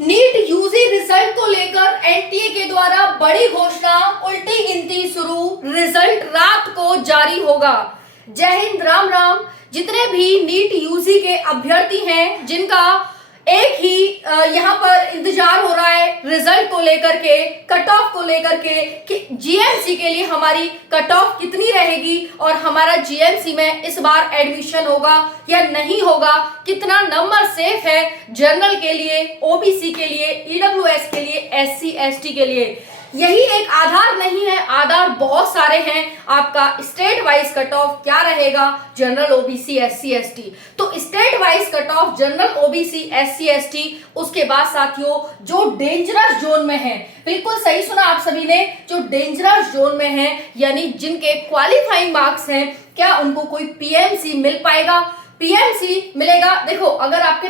NEET UG result को लेकर NTA के द्वारा बड़ी घोषणा, उल्टी गिनती शुरू, रिजल्ट रात को जारी होगा। जय हिंद, राम राम। जितने भी नीट यूजी के अभ्यर्थी हैं, जिनका एक ही यहाँ पर इंतजार हो रहा है रिजल्ट को लेकर के, कट ऑफ को लेकर के, कि जीएमसी के लिए हमारी कट ऑफ कितनी रहेगी और हमारा जीएमसी में इस बार एडमिशन होगा या नहीं होगा, कितना नंबर सेफ है जनरल के लिए, ओबीसी के लिए, ईडब्ल्यूएस के लिए, एससी एसटी के लिए। यही एक आधार नहीं है, आधार बहुत सारे हैं। आपका स्टेट वाइज कट ऑफ क्या रहेगा जनरल, ओबीसी, एससी एसटी। तो state wise cut off general, OBC, SC ST. उसके बाद साथियों, जो डेंजरस जोन में है, बिल्कुल सही सुना आप सभी ने, जो डेंजरस जोन में है, यानी जिनके क्वालिफाइंग मार्क्स हैं, क्या उनको कोई पीएमसी मिल पाएगा? पीएमसी मिलेगा। देखो, अगर आपके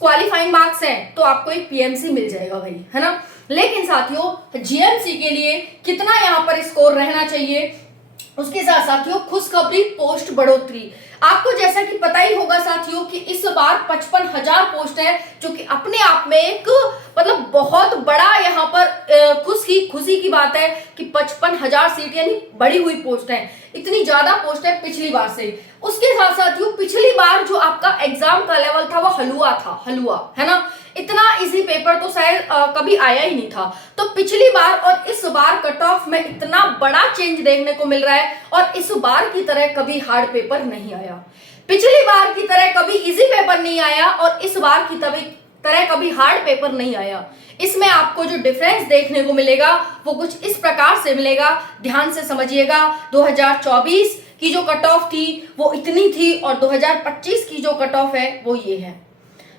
क्वालिफाइंग मार्क्स हैं तो आपको एक पीएमसी मिल जाएगा भाई, है ना। लेकिन साथियों, जीएमसी के लिए कितना यहाँ पर स्कोर रहना चाहिए, उसके साथ साथियों खुशखबरी, पोस्ट बढ़ोतरी। आपको जैसा कि पता ही होगा साथियों कि इस बार 55,000 पोस्ट है, जो कि अपने आप में एक मतलब बहुत बड़ा यहाँ पर खुशी की बात है कि 55,000 सीट यानी बढ़ी हुई पोस्ट है। इतनी ज्यादा पोस्ट है पिछली बार से। उसके साथ साथियों, पिछली बार जो आपका एग्जाम का लेवल था वो हलवा था, हलवा, है ना। इतना इजी पेपर तो शायद कभी आया ही नहीं था। तो पिछली बार और इस बार कट ऑफ में इतना बड़ा चेंज देखने को मिल रहा है, और इस बार की तरह कभी हार्ड पेपर नहीं आया, पिछली बार की तरह कभी इजी पेपर नहीं आया, और इस बार की तरह कभी हार्ड पेपर नहीं आया। इसमें आपको जो डिफरेंस देखने को मिलेगा वो कुछ इस प्रकार से मिलेगा, ध्यान से समझिएगा। 2024 की जो कट ऑफ थी वो इतनी थी, और 2025 की जो कट ऑफ है वो ये है।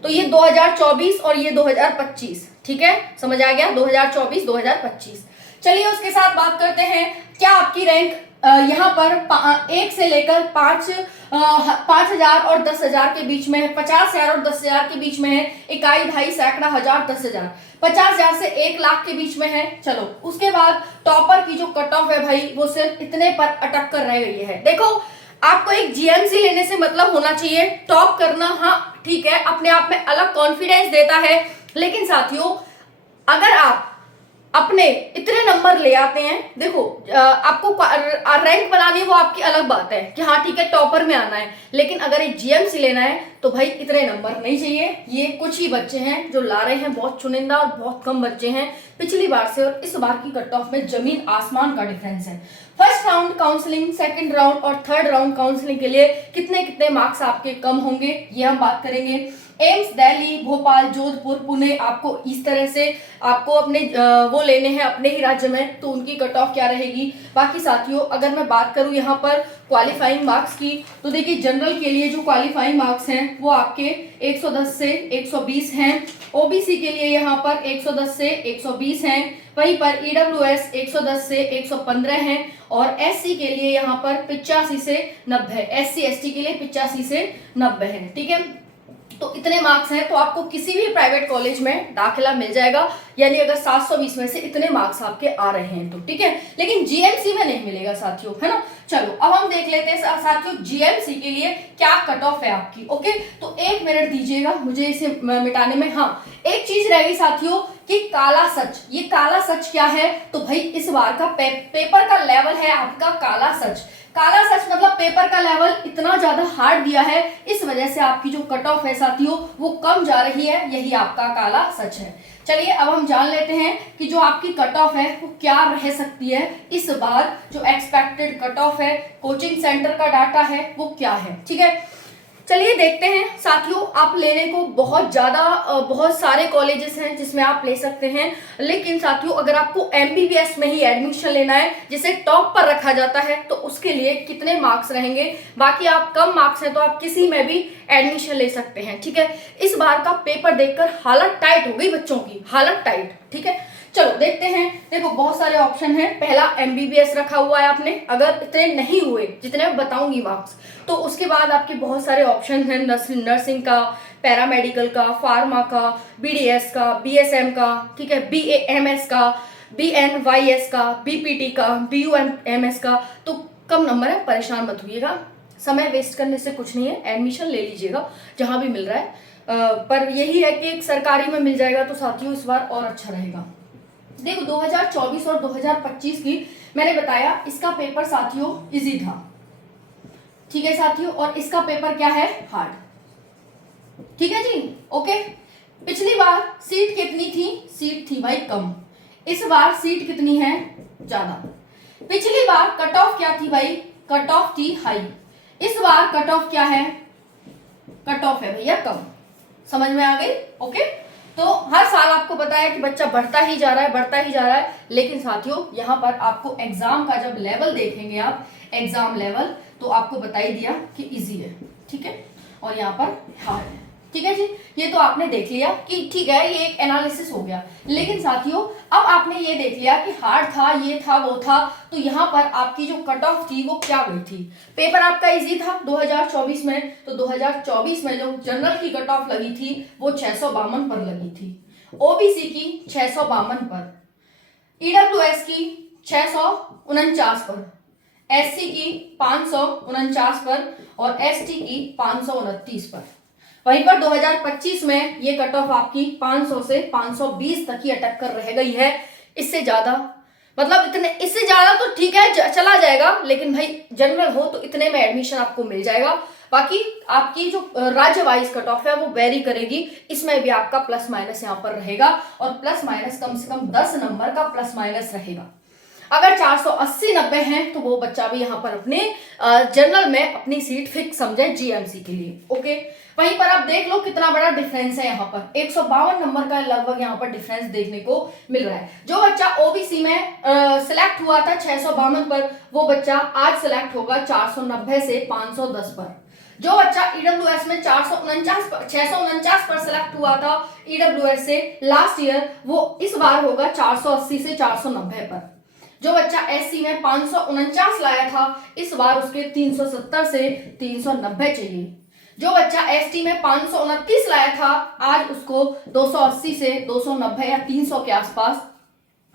तो ये 2024 और ये 2025, ठीक है, समझ आ गया, 2024 2025। चलिए उसके साथ बात करते हैं, क्या आपकी रैंक यहाँ पर 1 से लेकर 5,000 और 10,000 के बीच में है, 50,000 और 10,000 के बीच में है, इकाई, ढाई, सैकड़ा, हजार, 10,000, 50,000 से 1 लाख के बीच में है। चलो उसके बाद टॉपर की जो कट ऑफ है भाई, वो सिर्फ इतने पर अटक कर रह गई है। देखो, आपको एक जीएमसी लेने से मतलब होना चाहिए, टॉप करना, हाँ ठीक है, अपने आप में अलग कॉन्फिडेंस देता है। लेकिन साथियों, अगर आप अपने इतने नंबर ले आते हैं, देखो आपको रैंक बनानी है वो आपकी अलग बात है कि हाँ ठीक है टॉपर में आना है, लेकिन अगर एक जीएमसी लेना है तो भाई इतने नंबर नहीं चाहिए। ये कुछ ही बच्चे हैं जो ला रहे हैं, बहुत चुनिंदा और बहुत कम बच्चे हैं। पिछली बार से और इस बार की कट ऑफ में जमीन आसमान का डिफरेंस है। First round counselling, second round और थर्ड राउंड काउंसलिंग के लिए कितने कितने मार्क्स आपके कम होंगे, ये हम बात करेंगे। एम्स दिल्ली, भोपाल, जोधपुर, पुणे, आपको इस तरह से आपको अपने वो लेने हैं अपने ही राज्य में, तो उनकी कट ऑफ क्या रहेगी। बाकी साथियों, अगर मैं बात करूं यहाँ पर क्वालिफाइंग मार्क्स की, तो देखिए जनरल के लिए जो क्वालिफाइंग मार्क्स हैं वो आपके 110 से 120 हैं, ओबीसी के लिए यहाँ पर 110 से 120 हैं, वहीं पर ईडब्ल्यूएस 110 से 115 हैं, और एससी के लिए यहाँ पर 85 से 90, एससी एसटी के लिए 85 से 90 है, ठीक है। तो इतने मार्क्स हैं तो आपको किसी भी प्राइवेट कॉलेज में दाखिला मिल जाएगा, यानी अगर 720 में से इतने मार्क्स आपके आ रहे हैं तो, ठीक है। लेकिन जीएमसी में नहीं मिलेगा साथियों, है ना। चलो अब हम देख लेते हैं साथियों जीएमसी के लिए क्या कट ऑफ है आपकी। ओके, तो 1 मिनट दीजिएगा मुझे इसे मिटाने में। हाँ, एक चीज रहेगी साथियों कि काला सच। ये काला सच क्या है, तो भाई इस बार का पेपर का लेवल है आपका काला सच। काला सच मतलब पेपर का लेवल इतना ज्यादा हार्ड दिया है, इस वजह से आपकी जो कट ऑफ है साथियों वो कम जा रही है, यही आपका काला सच है। चलिए अब हम जान लेते हैं कि जो आपकी कट ऑफ है वो क्या रह सकती है इस बार। जो एक्सपेक्टेड कट ऑफ है, कोचिंग सेंटर का डाटा है, वो क्या है, ठीक है। चलिए देखते हैं साथियों, आप लेने को बहुत सारे कॉलेजेस हैं जिसमें आप ले सकते हैं, लेकिन साथियों अगर आपको एमबीबीएस में ही एडमिशन लेना है जिसे टॉप पर रखा जाता है, तो उसके लिए कितने मार्क्स रहेंगे। बाकी आप कम मार्क्स हैं तो आप किसी में भी एडमिशन ले सकते हैं, ठीक है। इस बार का पेपर देखकर हालत टाइट हो गई बच्चों की, हालत टाइट, ठीक है। चलो देखते हैं, देखो बहुत सारे ऑप्शन हैं। पहला एमबीबीएस रखा हुआ है आपने, अगर इतने नहीं हुए जितने मैं बताऊंगी मार्क्स, तो उसके बाद आपके बहुत सारे ऑप्शन हैं, नर्सिंग का, पैरामेडिकल का, फार्मा का, बीडीएस का, बीएसएम का, ठीक है, बीएएमएस का, बीएनवाईएस का, बीपीटी का, बीयूएमएस का। तो कम नंबर है, परेशान मत होइएगा, समय वेस्ट करने से कुछ नहीं है, एडमिशन ले लीजिएगा जहां भी मिल रहा है। पर यही है कि एक सरकारी में मिल जाएगा तो साथियों इस बार और अच्छा रहेगा। देखो 2024 और 2025 की मैंने बताया, इसका पेपर साथियों इजी था, ठीक है साथियों, और इसका पेपर क्या है, हार्ड, ठीक है जी, ओके। पिछली बार सीट कितनी थी, सीट थी भाई कम, इस बार सीट कितनी है, ज्यादा। पिछली बार कट ऑफ क्या थी भाई, कट ऑफ थी हाई, इस बार कट ऑफ क्या है, कट ऑफ है भैया कम। समझ में आ गई, ओके। तो हर साल आपको पता है कि बच्चा बढ़ता ही जा रहा है, बढ़ता ही जा रहा है, लेकिन साथियों यहाँ पर आपको एग्जाम का जब लेवल देखेंगे आप, एग्जाम लेवल, तो आपको बता ही दिया कि इजी है, ठीक है, और यहाँ पर हार्ड है, ठीक है जी। ये तो आपने देख लिया कि ठीक है, ये एक एनालिसिस हो गया। लेकिन साथियों अब आपने ये देख लिया कि हार्ड था, ये था, वो था, तो यहाँ पर आपकी जो कट ऑफ थी वो क्या गई थी। पेपर आपका इजी था 2024 में, तो 2024 में जो जनरल की कट ऑफ लगी थी वो 652 पर लगी थी, ओबीसी की 652 पर, ईडब्ल्यूएस की 649 पर, एससी की 549 पर और एसटी की 529 पर। वहीं पर 2025 में ये कट ऑफ आपकी 500 से 520 तक ही अटक कर रह गई है। इससे ज्यादा मतलब इतने, इससे ज्यादा तो ठीक है चला जाएगा, लेकिन भाई जनरल हो तो इतने में एडमिशन आपको मिल जाएगा। बाकी आपकी जो राज्य वाइज कट ऑफ है वो वेरी करेगी, इसमें भी आपका प्लस माइनस यहाँ पर रहेगा, और प्लस माइनस कम से कम 10 नंबर का प्लस माइनस रहेगा। अगर 480-90 हैं तो वो बच्चा भी यहाँ पर अपने जनरल में अपनी सीट फिक्स समझे जीएमसी के लिए, ओके। वहीं पर आप देख लो कितना बड़ा डिफरेंस है, यहाँ पर 152 नंबर का लगभग यहाँ पर डिफरेंस देखने को मिल रहा है। जो बच्चा ओबीसी में सिलेक्ट हुआ था 652 पर, वो बच्चा आज सिलेक्ट होगा 490 से 510 पर। जो बच्चा ईडब्ल्यूएस में 649 पर सिलेक्ट हुआ था ईडब्ल्यूएस से लास्ट ईयर, वो इस बार होगा 480 से 490 पर। जो बच्चा एससी में 549 लाया था, इस बार उसके 370 से 390 चाहिए। जो बच्चा एसटी में 529 लाया था, आज उसको 280 से 290 या 300 के आसपास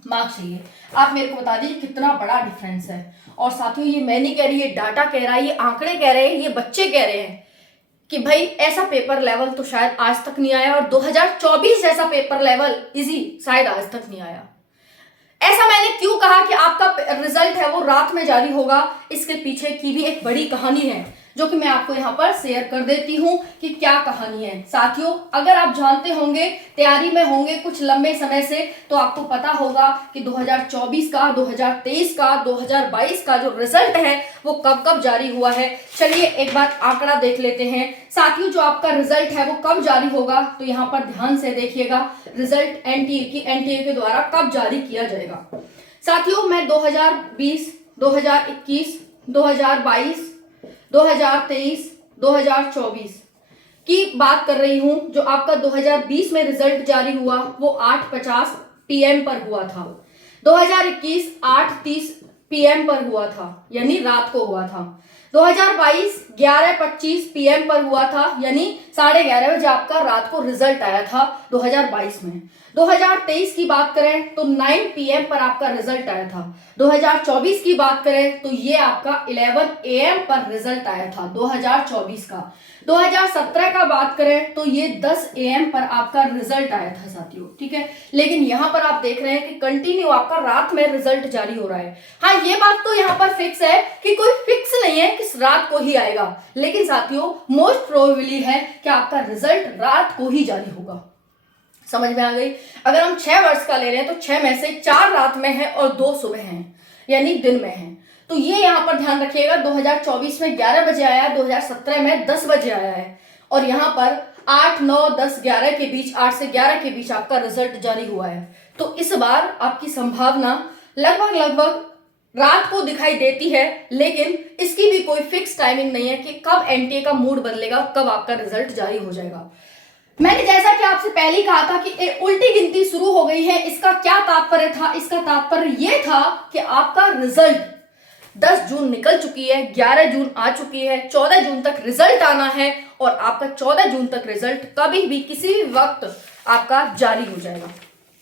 मार्क्स चाहिए। आप मेरे को बता दीजिए कितना बड़ा डिफरेंस है। और साथियों ये मैं नहीं कह रही, ये डाटा कह रहा है, ये आंकड़े कह रहे हैं, ये बच्चे कह रहे हैं कि भाई ऐसा पेपर लेवल तो शायद आज तक नहीं आया, और 2024 जैसा पेपर लेवल इजी शायद आज तक नहीं आया। ऐसा मैंने क्यों कहा कि आपका रिजल्ट है वो रात में जारी होगा, इसके पीछे की भी एक बड़ी कहानी है जो कि मैं आपको यहाँ पर शेयर कर देती हूँ कि क्या कहानी है। साथियों अगर आप जानते होंगे, तैयारी में होंगे कुछ लंबे समय से, तो आपको पता होगा कि 2024 का, 2023 का, 2022 का जो रिजल्ट है वो कब कब जारी हुआ है। चलिए एक बार आंकड़ा देख लेते हैं। साथियों जो आपका रिजल्ट है वो कब जारी होगा, तो यहाँ पर ध्यान से देखिएगा, रिजल्ट एनटीए के द्वारा कब जारी किया जाएगा। साथियों मैं 2020, 2021, 2022, 2023, 2024 की बात कर रही हूं। जो आपका 2020 में रिजल्ट जारी हुआ वो 8:50 PM पर हुआ था। 2021 8:30 PM पर हुआ था, यानी रात को हुआ था। 2022 11:25 PM पर हुआ था, यानी 11:30 बजे आपका रात को रिजल्ट आया था 2022 में। 2023 की बात करें तो 9 PM पर आपका रिजल्ट आया था। 2024 की बात करें तो ये आपका 11 AM पर रिजल्ट आया था 2024 का। 2017 का बात करें तो ये 10 AM पर आपका रिजल्ट आया था साथियों, ठीक है। लेकिन यहाँ पर आप देख रहे हैं कि कंटिन्यू आपका रात में रिजल्ट जारी हो रहा है। हाँ ये बात तो यहाँ पर फिक्स है कि कोई फिक्स नहीं है कि रात को ही आएगा, लेकिन साथियों मोस्ट प्रोबेबली है कि आपका रिजल्ट रात को ही जारी होगा। समझ में आ गई। अगर हम 6 वर्ष का ले रहे हैं तो 6 में से 4 रात में है और 2 सुबह हैं, यानी दिन में है। तो ये यहाँ पर ध्यान रखिएगा, 2024 में 11 बजे आया, 2017 में 10 बजे आया है, और यहाँ पर 8, 9, 10, 11 के बीच, 8 से 11 के बीच आपका रिजल्ट जारी हुआ है। तो इस बार आपकी संभावना लगभग रात को दिखाई देती है, लेकिन इसकी भी कोई फिक्स टाइमिंग नहीं है कि कब एनटीए का मूड बदलेगा, कब आपका रिजल्ट जारी हो जाएगा। मैंने जैसा कि आपसे पहले ही कहा था कि उल्टी गिनती शुरू हो गई है। इसका क्या तात्पर्य था? इसका तात्पर्य यह था कि आपका रिजल्ट 10 जून निकल चुकी है, 11 जून आ चुकी है, 14 जून तक रिजल्ट आना है, और आपका 14 जून तक रिजल्ट कभी भी किसी भी वक्त आपका जारी हो जाएगा।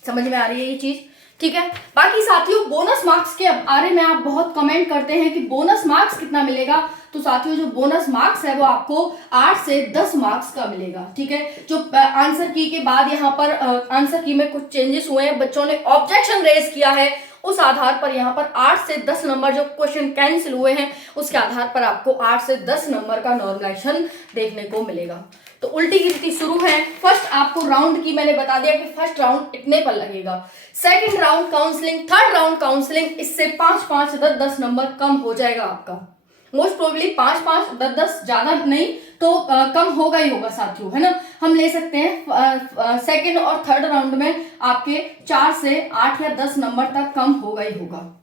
समझ में आ रही है ये चीज? ठीक है। बाकी साथियों बोनस मार्क्स के बारे में आप बहुत कमेंट करते हैं कि बोनस मार्क्स कितना मिलेगा, तो साथियों जो बोनस मार्क्स है वो आपको 8 से 10 मार्क्स का मिलेगा। ठीक है, जो आंसर की के बाद यहाँ पर आंसर की में कुछ चेंजेस हुए हैं, बच्चों ने ऑब्जेक्शन रेज किया है, उस आधार पर यहाँ पर 8 से 10 नंबर जो क्वेश्चन कैंसिल हुए हैं उसके आधार पर आपको 8 से 10 नंबर का नॉर्मलाइजेशन देखने को मिलेगा। तो उल्टी गिनती शुरू है। फर्स्ट आपको राउंड की मैंने बता दिया कि फर्स्ट राउंड इतने पर लगेगा, second round counselling, third round counselling, इससे 5-5, 10-10 नंबर कम हो जाएगा आपका। मोस्ट प्रोबेबली 5-5, 10-10 ज्यादा नहीं तो कम होगा ही होगा साथियों, है ना। हम ले सकते हैं सेकंड और थर्ड राउंड में आपके 4 से 8 या 10 नंबर तक कम होगा ही होगा।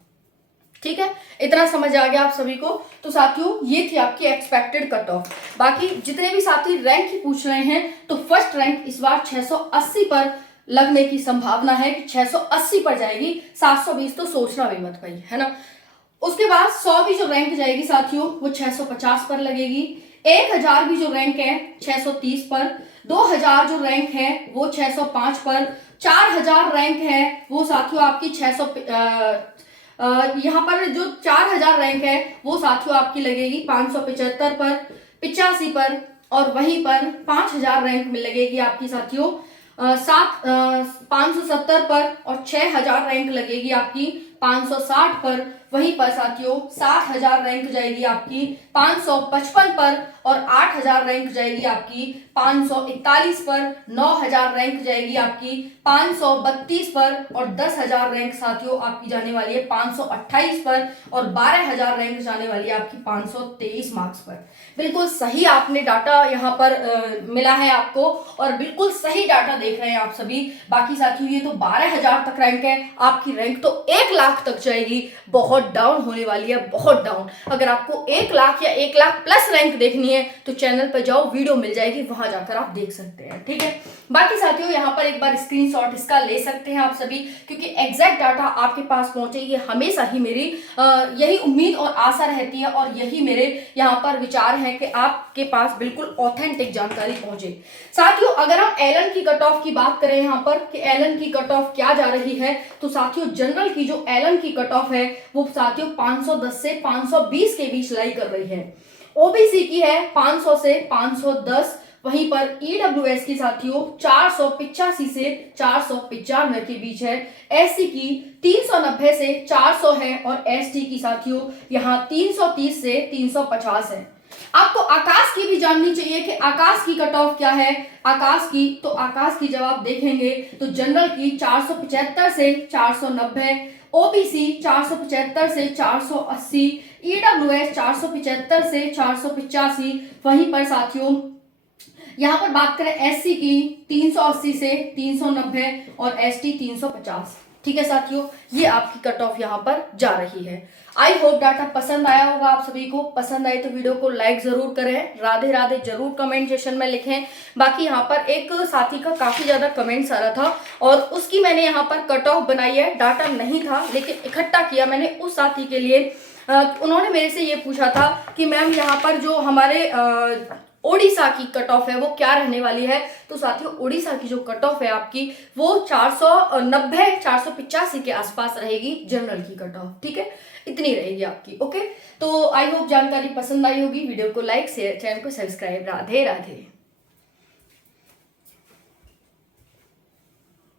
ठीक है, इतना समझ आ गया आप सभी को। तो साथियों ये थी आपकी एक्सपेक्टेड कट ऑफ। बाकी जितने भी साथी रैंक ही पूछ रहे हैं तो फर्स्ट रैंक इस बार 680 पर लगने की संभावना है कि 680 पर जाएगी, 720 तो सोचना भी मत भाई, है ना। उसके बाद 100 भी जो रैंक जाएगी साथियों वो 650 पर लगेगी, 1000 भी जो रैंक है 630 पर, 2000 जो रैंक है वो 605 पर, 4000 रैंक है वो साथियों आपकी 600 यहाँ पर जो 4000 रैंक है वो साथियों आपकी लगेगी 575 पर, 85 पर, और वहीं पर 5000 रैंक में लगेगी आपकी साथियों 570 पर, और 6000 रैंक लगेगी आपकी 560 पर। वहीं पर साथियों 7000 रैंक जाएगी आपकी 555 पर, और 8000 रैंक जाएगी आपकी 541 पर, 9000 रैंक जाएगी आपकी 532 पर, और 10000 रैंक साथियों आपकी जाने वाली है 528 पर, और 12000 रैंक जाने वाली है आपकी 523 मार्क्स पर। बिल्कुल सही आपने डाटा यहाँ पर मिला है आपको, और बिल्कुल सही डाटा देख रहे हैं आप सभी। बाकी साथियों ये तो 12000 तक रैंक है, आपकी रैंक तो 1 लाख तक जाएगी, बहुत डाउन होने वाली है, बहुत डाउन। अगर आपको 1 लाख या 1 लाख प्लस रैंक देखनी है तो चैनल पर जाओ, वीडियो मिल जाएगी, वहां जाकर आप देख सकते हैं। ठीक है, बाकी साथियों यहाँ पर एक बार स्क्रीनशॉट इसका ले सकते हैं आप सभी, क्योंकि एग्जैक्ट डाटा आपके पास पहुंचे ये हमेशा ही मेरी यही उम्मीद और आशा रहती है, और यही मेरे यहाँ पर विचार है कि आपके पास बिल्कुल ऑथेंटिक जानकारी पहुंचे। साथियों अगर हम एलन की कट ऑफ की बात करें यहाँ पर कि एलन की कट ऑफ क्या जा रही है, तो साथियों जनरल की जो एलन की कट ऑफ है वो साथियों 510 से 520 के बीच लाई कर रही है। ओबीसी की है 500 से 510, वहीं पर ईडब्ल्यूएस की साथियों 485 से 495 के बीच है, एससी की 390 से 400 है, और एसटी की साथियों यहाँ 330 से 350 है। आपको आकाश की भी जाननी चाहिए कि आकाश की कट ऑफ क्या है। आकाश की, तो आकाश की जब आप देखेंगे तो जनरल की 475 से 490, ओबीसी 475 से 480, ईडब्ल्यूएस 475 से 485, वहीं पर साथियों यहाँ पर बात करें एससी की 380 से 390, और एसटी 350। ठीक है साथियों, ये आपकी कट ऑफ यहाँ पर जा रही है। आई होप डाटा पसंद आया होगा आप सभी को। पसंद आए तो वीडियो को लाइक जरूर करें, राधे राधे जरूर कमेंट सेक्शन में लिखें। बाकी यहाँ पर एक साथी का काफी ज्यादा कमेंट्स आ रहा था, और उसकी मैंने यहाँ पर कट ऑफ बनाई है, डाटा नहीं था लेकिन इकट्ठा किया मैंने उस साथी के लिए। उन्होंने मेरे से ये पूछा था कि मैम यहाँ पर जो हमारे ओडिशा की कट ऑफ है वो क्या रहने वाली है। तो साथियों ओडिशा की जो कट ऑफ है आपकी वो 490 485 के आसपास रहेगी जनरल की कट ऑफ। ठीक है, इतनी रहेगी आपकी। ओके, तो आई होप जानकारी पसंद आई होगी। वीडियो को लाइक शेयर, चैनल को सब्सक्राइब। राधे राधे।